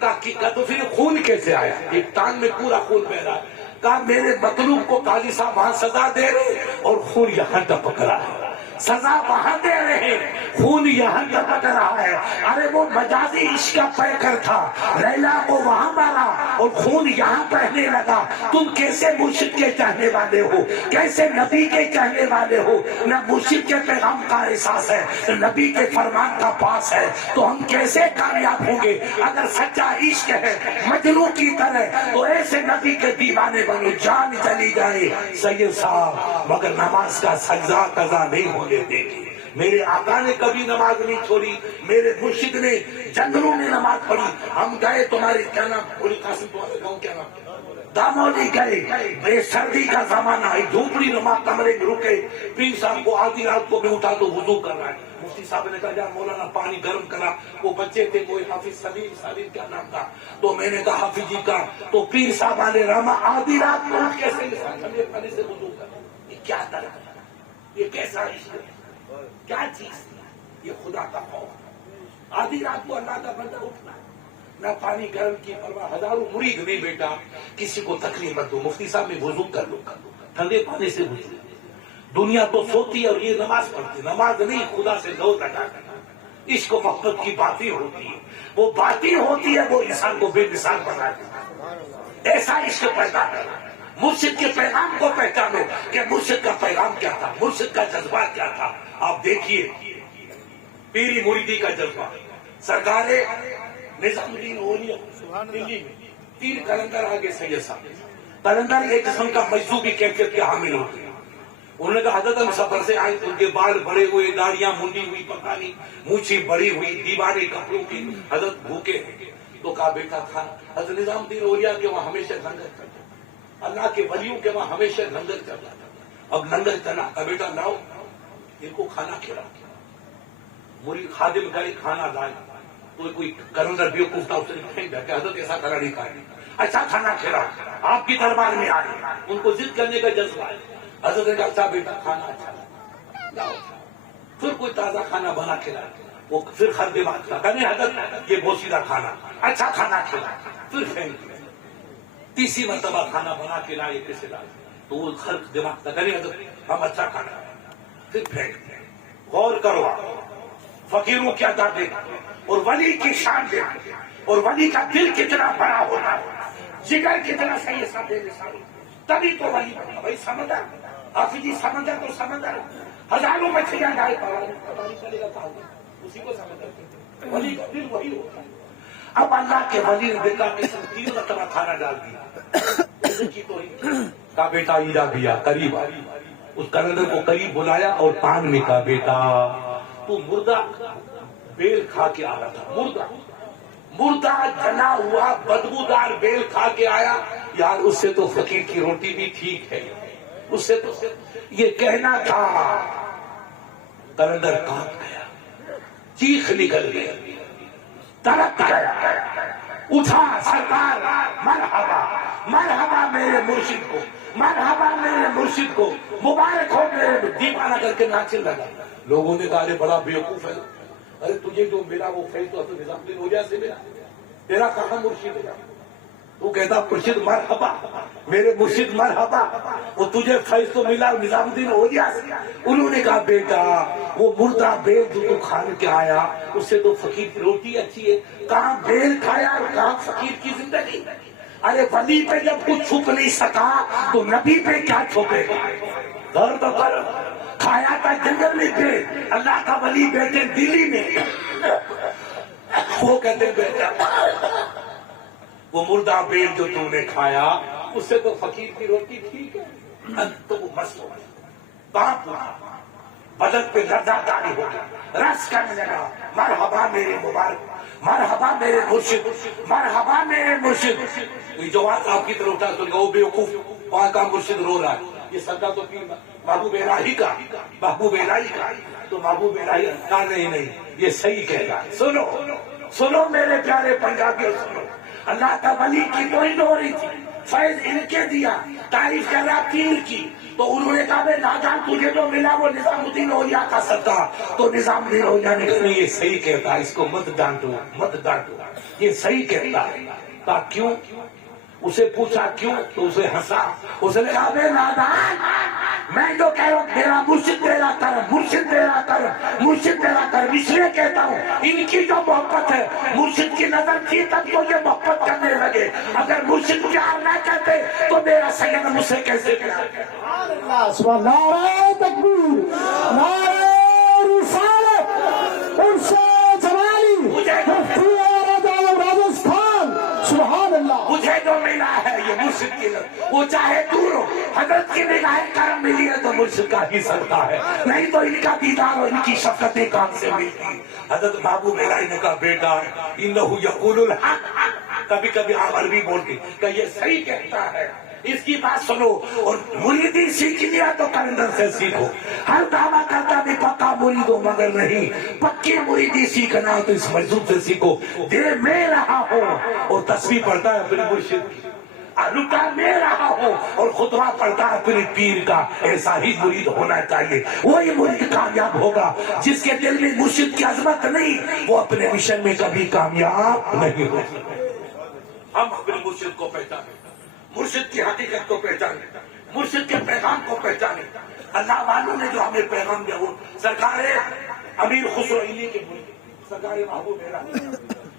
کہا تو پھر خون کیسے آیا؟ ایک ٹانگ میں پورا خون بہ رہا ہے. کہا میرے مطلوب کو قاضی صاحب وہاں سزا دے رہے اور خون یہاں ٹپک رہا ہے. سزا وہاں دے رہے خون یہاں ٹپک رہا ہے. ارے وہ مجازی عشق کا پیکر تھا، لیلا کو وہاں مارا اور خون یہاں بہنے لگا. تم کیسے مرشد کے چاہنے والے ہو، کیسے نبی کے چاہنے والے ہو؟ نہ مرشد کے پیغام کا احساس ہے، نبی کے فرمان کا پاس ہے، تو ہم کیسے کامیاب ہوں گے؟ اگر سچا عشق ہے مجنوں کی طرح تو ایسے نبی کے دیوانے بنو، جان چلی جائے سید صاحب مگر نماز کا سجدہ قضا نہیں ہونے دیں گے. میرے آقا نے کبھی نماز نہیں چھوڑی، میرے مرشد نے جنگلوں میں نماز پڑھی. ہم گئے تمہاری کیا نام بولی قاسم تمہارے گاؤں کیا نام دامولی گئے، بے سردی کا زمانہ ہے، جھوپڑی نما کمرے میں رکے. پیر صاحب کو آدھی رات کو میں اٹھا تو وضو کر رہا ہے. مفتی صاحب نے کہا جا مولانا پانی گرم کرا. وہ بچے تھے، کوئی حافظ سلیم کیا نام تھا، تو میں نے کہا حافظ جی کا. تو پیر صاحب علیہ رحمہ آدھی رات کو اٹھ کے ٹھنڈے پانی سے وضو کر. یہ کیا طرح، یہ کیسا عشق ہے، کیا چیز ہے؟ یہ خدا کا خوف. آدھی رات کو اللہ کا بندہ اٹھنا، نہ پانی گرم کی پرواہ. ہزاروں مرید نہیں بیٹا، کسی کو تکلیف مت دو. مفتی صاحب میں وضو کر لو، ٹھنڈے پانی سے وضو. دنیا تو سوتی ہے اور یہ نماز پڑھتی. نماز نہیں، خدا سے دو لگا کرنا. عشق و محبت کی باتیں ہوتی ہے، وہ باتیں ہوتی ہے وہ انسان کو بے مثال بنا دیتی. ایسا عشق پیدا کرنا. مرشد کے پیغام کو پہچانو کہ مرشد کا پیغام کیا تھا، مرشد کا جذبہ کیا تھا. آپ دیکھیے پیری مریدی کا جذبہ. سرکار نظام الدین اولیاء دلی میں 3 قلندر آگے سید صاحب. قلندر ایک قسم کا مجذوبی کیفیت کے حامل ہوتے ہیں. انہوں نے کہا حضرت ہم سفر سے آئے تو ان کے بال بڑے ہوئے، داڑیاں منڈی ہوئی، پتہ نہیں مونچھی بڑی ہوئی، دیواریں کپڑوں کی. حضرت بھوکے ہیں تو کہا بیٹا کھانا. حضرت نظام الدین اولیاء کے وہاں ہمیشہ لنگر چلتا، اللہ کے ولیوں کے وہاں ہمیشہ لنگر چلتا تھا. اب لنگر چلا، کہا بیٹا لاؤ ان کو کھانا کھلا. مرید خادم گئے کھانا لائے تو کوئی قلندر بیوقوف تھا، اس نے پھینک دیا کہ حضرت ایسا کھانا نہیں کھائے. اچھا کھانا کھلا، آپ کی دربار میں آئے، ان کو ضد کرنے کا جذبہ ہے. حضرت نے کہا اچھا بیٹا کھانا اچھا لاؤ. پھر کوئی تازہ کھانا بنا کھلا. وہ پھر خر دماغ تھا، کہنے حضرت یہ بوسیدہ کھانا، اچھا کھانا کھلا. پھر پھینک دیا. تیسری مرتبہ کھانا بنا کے لائے کیسے لائے تو وہ خر دماغ تھا، کہنے حضرت ہم اچھا کھانا. پھر پھینک دیا. غور کرو فقیروں کی عطا دیکھ اور ولی کی شان دیکھ اور ولی کا دل کتنا بڑا ہوتا ہے، جگر کتنا صحیح سب دے ساری. تبھی تو ولی بنا. بھائی سمندر حافظ جی، سمندر تو سمندر ہزاروں مچھلیاں ڈال چلے گا اسی کو سمندر کہتے ہیں. ولی کا دل وہی ہوتا ہے. اب اللہ کے ولی نے دیکھا کہ 3 مرتبہ کھانا ڈال دیا. کہا بیٹا ایرا بیا قریب آ. اس قلندر کو قریب بلایا اور پان میں کہا بیٹا تو مردہ بیل کھا کے آ رہا تھا، مردہ جلا ہوا بدبودار بیل کھا کے آیا. یار اس سے تو فقیر کی روٹی بھی ٹھیک ہے، اس سے تو یہ کہنا تھا. قلندر کانپ گیا، چیخ نکل گیا، تڑپ گیا. اٹھا سرکار مرحبا مرحبا میرے مرشد کو، مرحبا میرے مرشد کو، مبارک ہو میرے. دیوانہ کر کے ناچنے لگا. لوگوں نے کہا ارے بڑا بیوقوف ہے، ارے تجھے جو ملا وہ فیض تو نظام الدین اولیاء سے ملا، تیرا کہاں مرشد ہے؟ وہ کہتا مرشد مرحبا میرے مرشد مرحبا، وہ تجھے فیض تو ملا نظام الدین اولیاء سے. انہوں نے کہا بیٹا وہ مردہ بیل جو تو کھان کے آیا اس سے تو فقیر کی روٹی اچھی ہے. کہاں بیل کھایا اور کہاں فقیر کی زندگی. ارے ولی پہ جب کچھ چھپ نہیں سکا تو نبی پہ کیا چھپے گا؟ غور تو کر. کھایا تھا جنگل میں پہ، اللہ کا ولی بیٹھے دلی میں. وہ کہتے بیٹا وہ مردہ بیل جو تم نے کھایا اس سے تو فقیر کی روٹی ٹھیک ہے. تو وہ مست ہو گیا، بدن پہ لرزہ طاری ہو گیا، رس کرنے لگا. مرحبا میرے مبارک، مرحبا میرے مرشد، مرحبا میرے مرشد. یہ جو بات آپ کی طرف اٹھا تو وہ بیوقوف وہاں کا مرشد رو رہا ہے. یہ سدا تو محبوب الہی کا، محبوب الہی کا. تو محبوب الہی کہا نہیں یہ صحیح کہہ رہا ہے. سنو سنو میرے پیارے پنجابیوں، سنو. اللہ کا ولی کی توہین ہو رہی تھی، فیض ان کے دیا، تعریف کر رہا پیر کی، تو انہوں نے کہا نادان تجھے جو ملا وہ نظام الدین اولیاء کا صدقہ، تو نظام الدین اولیاء نے کہا یہ صحیح کہتا ہے، اس کو مت ڈانٹو مت ڈانٹو، یہ صحیح کہتا ہے۔ کہا کیوں؟ اسے پوچھا کیوں؟ تو اسے ہنسا، اسے نے کہا بے نادان، میں جو کہہ رہا ہوں میرا مرشد تیرا کرم، مرشد تیرا کرم، مرشد تیرا کرم، اس لیے کہتا ہوں ان کی جو محبت ہے مرشد کی نظر تھی تب تو یہ محبت کرنے لگے، اگر مرشد پیار نہ کرتے تو میرا سید مجھ سے کیسے پیار کرتا؟ نعرہ تکبیر، نعرہ رسالت، ارشاد جلالی، مفتی اعظم راجستھان، سبحان اللہ۔ مجھے جو ملا ہے یہ مرشد کی نظر، وہ چاہے دور ہو، حضرت کی نگاہ کرم ملی ہے تو مرشد کا ہی صدقہ ہے، نہیں تو ان کا دیدار اور ان کی شفقتیں کام سے ملتی۔ حضرت محبوب الہی نے کہا بیٹا انہ یقول الحق، کبھی کبھی آپ عربی بولتے کہ یہ صحیح کہتا ہے، اس کی بات سنو، اور مریدی سیکھ لیا تو کلندر سے سیکھو۔ ہر دعویٰ کرتا بھی پکا مرید ہو مگر نہیں، پکی مریدی سیکھنا ہو تو اس مجذوب سے سیکھو۔ دے میں رہا ہو اور تسبیح پڑھتا ہے اپنے مرشد کی، لٹا میں رہا ہو اور خطبہ پڑھتا ہے اپنے پیر کا، ایسا ہی مرید ہونا چاہیے۔ وہی مرید کامیاب ہوگا جس کے دل میں مرشد کی عظمت نہیں، وہ اپنے مشن میں کبھی کامیاب نہیں ہو سکتے۔ ہم اپنے مرشد کو پہچانے، مرشد کی حقیقت کو پہچانے، مرشد کے پیغام کو پہچانے۔ اللہ والوں نے جو ہمیں پیغام دیا وہ سرکار امیر خسرو علی کے مرید، سرکار محبوب میرا،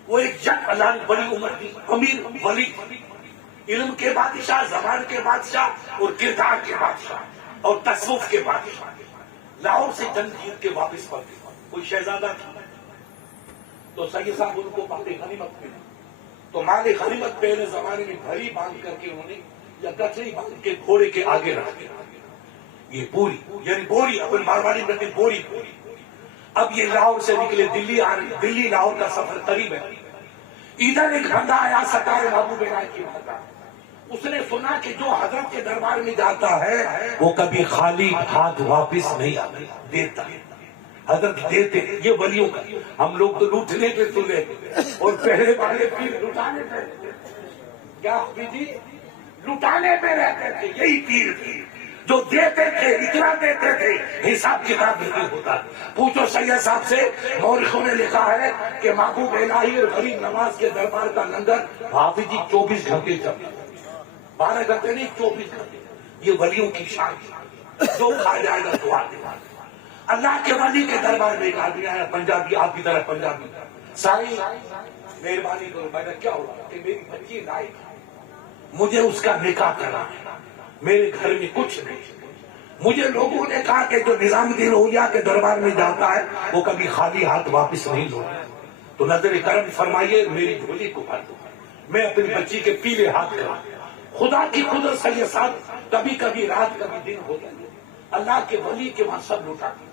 وہ ایک جن اللہ نے بڑی عمر کی امیر ولی، علم کے بادشاہ، زبان کے بادشاہ اور کردار کے بادشاہ اور تصوف کے بادشاہ، لاہور سے جنگ جیت کے واپس پڑتے، کوئی شہزادہ تھا تو سید صاحب ان کو باتیں غنیمت ملی، تو مال غنیمت پہلے زمانے میں بھری باندھ کر کے انہوں نے یا گٹری باندھ کے گھوڑے کے آگے رکھ دیا، یہ پوری یعنی بوری، اپن مارواڑی میں بوری۔ اب یہ لاہور سے نکلے دلی آ رہے، دلی لاہور کا سفر قریب ہے، ادھر ایک بندہ آیا سرکار محبوب الہی کی بات، اس نے سنا کہ جو حضرت کے دربار میں جاتا ہے وہ کبھی خالی ہاتھ واپس نہیں آتا، دیتا ہے، حضرت دیتے، یہ ولیوں کا۔ ہم لوگ تو لوٹنے پہ تلے اور پہلے والے پیر لٹانے پہ، کیا جی لٹانے پہ رہتے تھے، یہی پیر تھے جو دیتے تھے، اتنا دیتے تھے حساب کتاب نہیں ہوتا۔ پوچھو سید صاحب سے، مورخوں نے لکھا ہے کہ محبوب الہی اور غریب نواز کے دربار کا لنگر حافظ جی 24 گھنٹے چلتا، 12 گھنٹے نہیں 24 گھنٹے، یہ ولیوں کی شان ہے، جو کھا جائے گا دعا دے گا۔ اللہ کے ولی کے دربار میں ایک آدمی آیا، پنجابی، آپ کی طرح پنجابی، ساری مہربانی کرو، میں نے کیا ہوا کہ میری بچی لائق، مجھے اس کا نکاح کرنا ہے، میرے گھر میں کچھ نہیں، مجھے لوگوں نے کہا کہ جو نظام الدین اولیاء کے دربار میں جاتا ہے وہ کبھی خالی ہاتھ واپس نہیں لوٹتا، تو نظر کرم فرمائیے میری جھولی کو بھر دو، میں اپنی بچی کے پیلے ہاتھ کروں۔ خدا کی قدرت سے یہ ساتھ کبھی کبھی رات کبھی دن ہو جائے، اللہ کے ولی کے وہاں سب لوٹا دیا،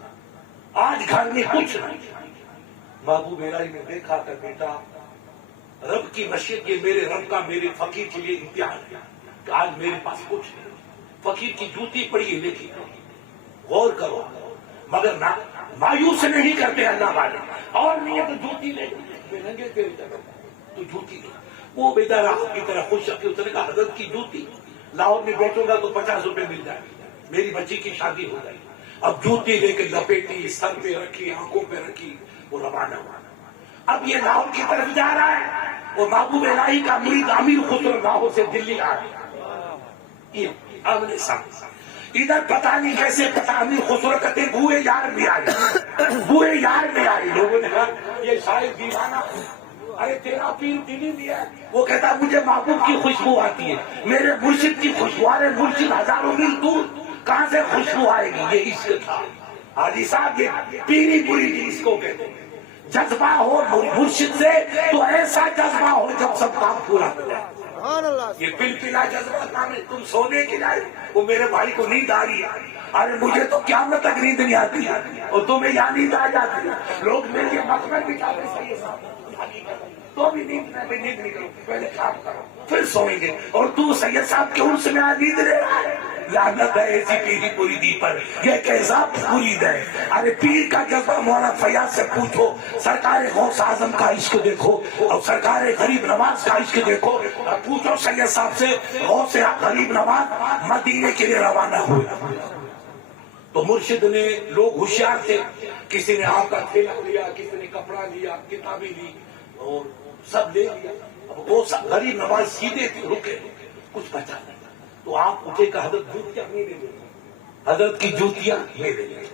آج گھر میں کچھ نہیں۔ محبوب الہی نے دیکھا کہ بیٹا رب کی مشیت، یہ میرے رب کا میرے فقیر کے لیے امتحان ہے کہ آج میرے پاس کچھ نہیں، فقیر کی جوتی پڑی ہے لیکن غور کرو، مگر نہ مایوس نہیں کرتے اللہ والے، اور نہیں ہے تو جوتی لے ننگے تیرے تو جوتی لے۔ وہ بیچارہ آپ کی طرح خوش رکھے، اس نے کہا حضرت کی جوتی لاہور میں بیچوں گا تو 50 روپے مل جائے گی، میری بچی کی شادی ہو جائے گی۔ اب جوتی لے کے لپیٹی، سر پہ رکھی، آنکھوں پہ رکھی، وہ روانہ ہوا۔ اب یہ لاہور کی طرف جا رہا ہے، وہ محبوب الہی کا مرید امیر خسرو لاہور سے دلی آ رہا ہے، آمنے سامنے۔ ادھر پتہ نہیں کیسے پتہ امیر خسرو کہتے بوئے یار میں آئے، بوئے یار میں آئے، لوگوں نے کہا یہ شاید دیوانہ، ارے تیرا پیر دلی بھی ہے، وہ کہتا مجھے محبوب کی خوشبو آتی ہے، میرے مرشد کی خوشبو، ارے مرشد ہزاروں میل دور، کہاں سے خوشبو آئے گی؟ یہ عشق تھا حاجی صاحب، یہ پیری مریدی اس کو کہتے ہیں۔ جذبہ ہو مرشد سے تو ایسا جذبہ ہو جب سب کام پورا ہو جائے، یہ پلپلا جذبہ کام ہے، تم سونے کی لائے، وہ میرے بھائی کو نیند آ رہی ہے، ارے مجھے تو قیامت تک نیند نہیں آتی ہے، اور تمہیں یہاں نیند آ جاتی ہے، لوگ میرے لیے مقبر بچاتے صحیح صاحب، تو بھی نیند نہیں کرو، پہلے کام کرو پھر سوئیں گے، اور تو سید صاحب کے عرس میں نیند لے رہا ہے۔ لعنت ہے ایسی پیری مریدی پر، یہ کیسا مرید ہے؟ ارے پیر کا جذبہ مولانا فیاض سے پوچھو، سرکار غوث اعظم کا عشق دیکھو اور سرکار غریب نواز کا عشق دیکھو، اور پوچھو سید صاحب سے، غوث غریب نواز مدینے کے لیے روانہ ہوئے تو مرشد نے، لوگ ہوشیار تھے، کسی نے آپ کا تھیلا لیا، کسی نے کپڑا لیا، کتابیں لی اور سب لے لیا۔ اب وہ غریب نواز سیدھے تھے، رکے، کچھ بچا نہیں، تو آپ اٹھے کہ حضرت جوتیاں میرے لے، حضرت کی جوتیاں میرے لے۔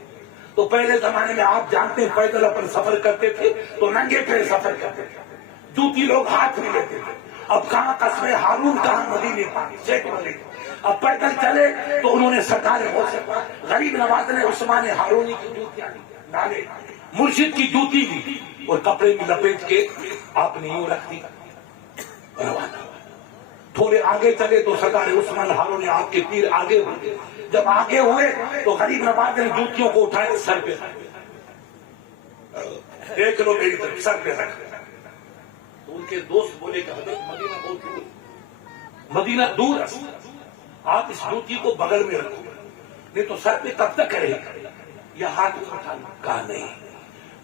تو پہلے زمانے میں آپ جانتے ہیں پیدل اپن سفر کرتے تھے تو ننگے پیر سفر کرتے تھے، جوتی لوگ ہاتھ میں لیتے تھے۔ اب کہاں قصر ہارون، کہاں مدینے پاک شیخ والے، اب پیدل چلے تو انہوں نے سرکار غوث غریب نواز نے عثمان ہارونی کی جوتیاں ڈالے، مرشد کی جوتی لی اور کپڑے میں لپیٹ کے آپ نے یوں رکھ دی، روانہ۔ تھوڑے آگے چلے تو سرکار عثمان ہارونی آپ کے پیر آگے ہوئے، جب آگے ہوئے تو غریب نواز نے جوتیوں کو اٹھائے سر پہ، دیکھ لو میری طرف، سر پہ رکھ۔ تو ان کے دوست بولے کہ حضرت مدینہ بہت دور، مدینہ دور ہے، آپ اس جوتی کو بغل میں رکھو، نہیں تو سر پہ کب تک کرے گا، یا ہاتھ اٹھا لو۔ کہا نہیں،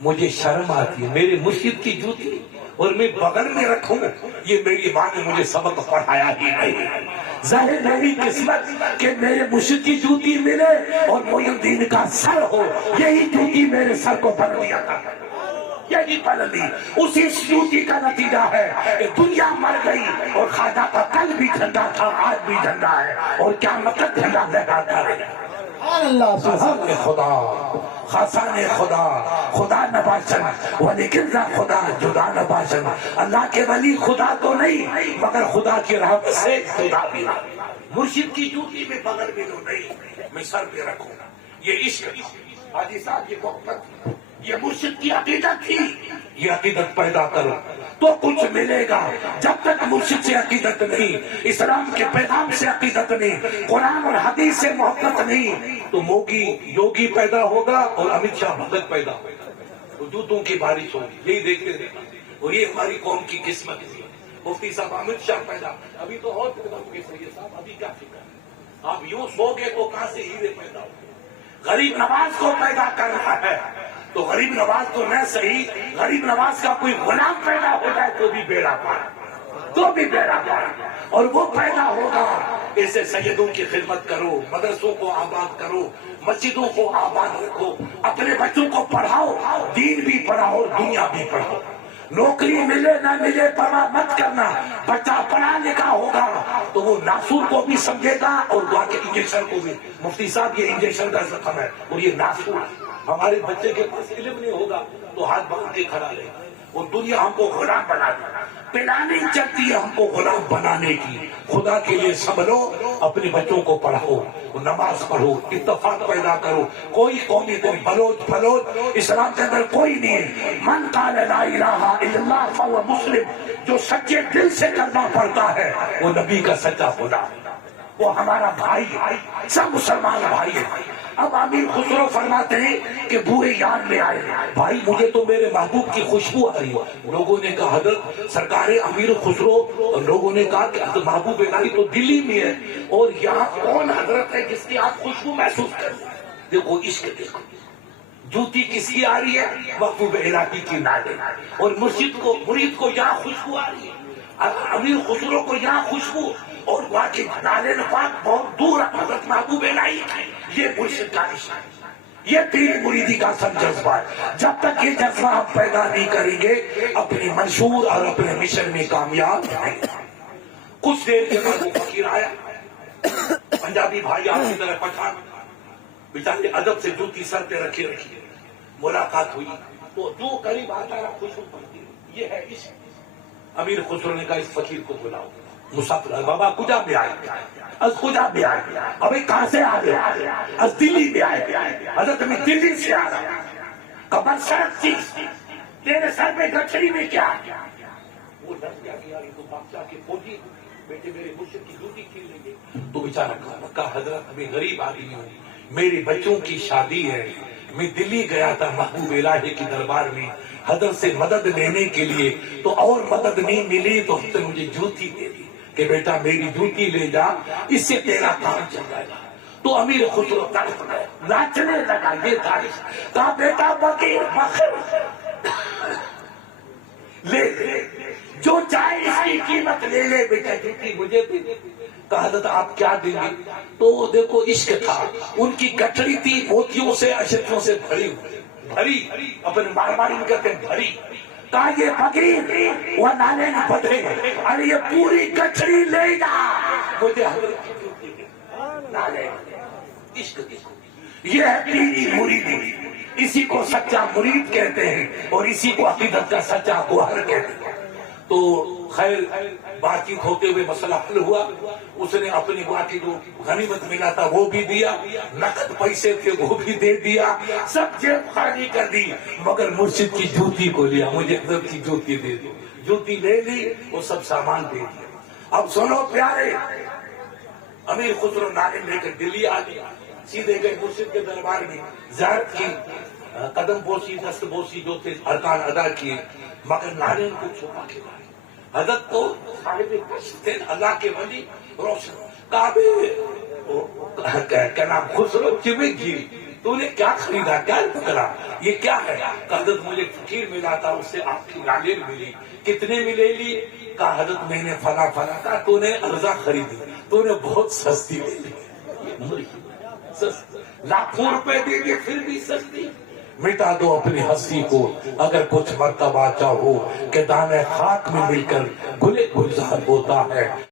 مجھے شرم آتی ہے، میرے مرشد کی جوتی اور میں بغل میں رکھوں، یہ میری ماں نے مجھے سبق پڑھایا ہی نہیں۔ ظاہر میری قسمت کہ میرے مرشد کی جوتی ملے اور معین الدین کا سر ہو، یہی جوتی میرے سر کو پڑھ دیا تھا، یہی پڑھ دی۔ اسی جوتی کا نتیجہ ہے کہ دنیا مر گئی اور خواجہ کا کل بھی جھنڈا تھا، آج بھی جھنڈا ہے اور قیامت تک جھنڈا لہراتا رہے۔ سبحان اللہ، سبحان خاصان خدا، خاصان خدا، خدا نباشن ولیکن خدا جدا نباشن، اللہ کے ولی خدا تو نہیں مگر خدا کی رحمت سے خدا بھی نہ۔ مرشد کی جوتی میں بغل میں لو نہیں، میں سر پہ رکھوں گا، یہ عشق حاجی صاحب، یہ محبت، یہ مرشد کی عقیدت تھی۔ یہ عقیدت پیدا کرو تو کچھ ملے گا، جب تک مرشد سے عقیدت نہیں، اسلام کے پیغام سے عقیدت نہیں، قرآن اور حدیث سے محبت نہیں، تو موگی یوگی پیدا ہوگا اور امت شاہ بھگت پیدا ہوگا، تو جوتوں کی بارش ہوگی، یہی دیکھتے رہنا۔ اور یہ ہماری قوم کی قسمت ہے۔ مفتی صاحب امت شاہ پیدا، ابھی تو اور پیدا ہو گئے، سید صاحب ابھی کیا فکر ہے؟ آپ یوں سو گے تو کہاں سے ہیرے پیدا ہو گئے؟ غریب نواز کو پیدا کر رہا ہے تو غریب نواز تو نہ صحیح، غریب نواز کا کوئی غلام پیدا ہو جائے تو بھی بیڑا پار، تو بھی بیڑا پار، اور وہ پیدا ہوگا۔ ایسے سیدوں کی خدمت کرو، مدرسوں کو آباد کرو، مسجدوں کو آباد رکھو، اپنے بچوں کو پڑھاؤ، دین بھی پڑھاؤ اور دنیا بھی پڑھاؤ۔ نوکری ملے نہ ملے پرواہ مت کرنا، بچہ پڑھا لکھا ہوگا تو وہ ناسور کو بھی سمجھے گا اور واقعی انجیکشن کو بھی۔ مفتی صاحب یہ انجیکشن کا زخم ہے اور یہ ناسور ہے۔ ہمارے بچے کے پاس علم نہیں ہوگا تو ہاتھ باندھ کے کھڑا رہے گا، اور دنیا ہم کو غلام بنا دے، پلاننگ چلتی ہے ہم کو غلام بنانے کی۔ خدا کے لیے سنبھلو، اپنے بچوں کو پڑھاؤ، نماز پڑھو، اتفاق پیدا کرو۔ کوئی قومی کوئی بلوچ پھلوچ اسلام کے اندر کوئی نہیں ہے۔ من قال لا الہ الا اللہ فهو مسلم، جو سچے دل سے کلمہ پڑھتا ہے وہ نبی کا سچا خدا، وہ ہمارا بھائی، سب مسلمان بھائی ہیں۔ اب امیر خسرو فرماتے ہیں کہ بوئے یاد میں آئے، بھائی مجھے تو میرے محبوب کی خوشبو آ رہی ہے۔ لوگوں نے کہا حضرت سرکار امیر خسرو، لوگوں نے کہا کہ حضرت محبوب الہی تو دلی میں ہے اور یہاں کون حضرت ہے جس کی آپ خوشبو محسوس کریں؟ دیکھو عشق، دیکھو جوتی کس کی آ رہی ہے؟ محبوب الہی کی نالے، اور مرید کو یہاں خوشبو آ رہی ہے، امیر خسرو کو یہاں خوشبو، اور واقعی نالے پاک بہت دور حضرت محبوب الہی۔ یہ مرشد کا نشان، یہ پیر مریدی کا سب جذبہ ہے۔ جب تک یہ جذبہ ہم پیدا نہیں کریں گے اپنی منشور اور اپنے مشن میں کامیاب نہیں۔ کچھ دیر کے بعد وہ فقیر آیا، پنجابی بھائی آپ کی طرح پٹھان، بیچارے ادب سے جوتی سر پہ رکھے رکھیے، ملاقات ہوئی تو جو قریب آتا ہے خوشبو پڑتی ہے، یہ ہے عشق۔ امیر خسرو نے کہا اس فقیر کو بلاؤ، مسافر بابا کجا میں آئے، از کجا میں آئے، ابھی کہاں سے آ گئے؟ از دلی میں آئے، حضرت میں دلی سے آ رہا ہوں۔ کمر سڑک چیز تیرے سر پہ گچھڑی میں کیا؟ وہ ڈر گیا کہ یار یہ تو بادشاہ کے فوجی بیٹے میرے مرشد کی ڈیوٹی کھیل لیں گے۔ تو بیچارہ کہا حضرت میں غریب آدمی ہوں، میری بچوں کی شادی ہے، میں دلی گیا تھا محبوب الہی کی دربار میں حضرت سے مدد لینے کے لیے، تو اور مدد نہیں ملی تو حضرت نے مجھے جوتی دے دی کہ بیٹا میری جوتی لے جا، اس سے تیرا کام چل جائے گا۔ تو امیر خسرو تڑپ گئے، ناچنے لگا یہ تاریخ، کہا بیٹا بکیر بخر لے لے، جو چاہے اس کی قیمت لے لے بیٹا، جوتی مجھے بھی دے۔ کہا حضرت آپ کیا دیں گے؟ تو دیکھو عشق تھا، ان کی گٹھڑی تھی موتیوں سے اشرفیوں سے بھری بھری، اپنے مارماری میں کہتے ہیں بھری۔ کہا یہ بکری وہ نالے نہ بدھے، ارے یہ پوری گٹھڑی لے جا، مجھے حضرت کی جوتی دے۔ نالے عشق دیکھو، یہ ہے پیری مریدی، اسی کو سچا مرید کہتے ہیں اور اسی کو عقیدت کا سچا گوہر کہتے ہیں۔ تو خیر بات چیت ہوتے ہوئے مسئلہ حل ہوا، اس نے اپنی باقی جو غنیمت ملا تھا وہ بھی دیا، نقد پیسے تھے وہ بھی دے دیا، سب جیب خالی کر دی، مگر مرشد کی جوتی کو لیا، مجھے حضرت کی جوتی دے دو۔ جوتی لے لی، وہ سب سامان دے دیا۔ اب سنو پیارے، امیر خسرو ناظم لے کر دلی آ گیا، سیدھے گئے مرشد کے دربار میں، زیارت کی، قدم بوسی دست بوسی جو تھے ارکان ادا کیے، مگر ناظم کو چھپا کے لائے۔ حضرت تو صاحب کشف تھے، اللہ کے ولی، روشن کعبے کیا نام خسرو چمک گئی، تو نے کیا خریدا، کیا پکڑا، یہ کیا ہے؟ حضرت مجھے فقیر ملا تھا، اس سے آپ کی نالیل ملی، کتنے میں لے لی؟ کہا حضرت میں نے فلاں فلاں، کہا تو نے ارزا خریدی، تو نے بہت سستی لے لی، لاکھوں روپے دے دے پھر بھی سستی۔ مٹا دو اپنی ہستی کو اگر کچھ مرتبہ چاہو کہ دانے خاک میں مل کر گلے گلزار ہوتا ہے۔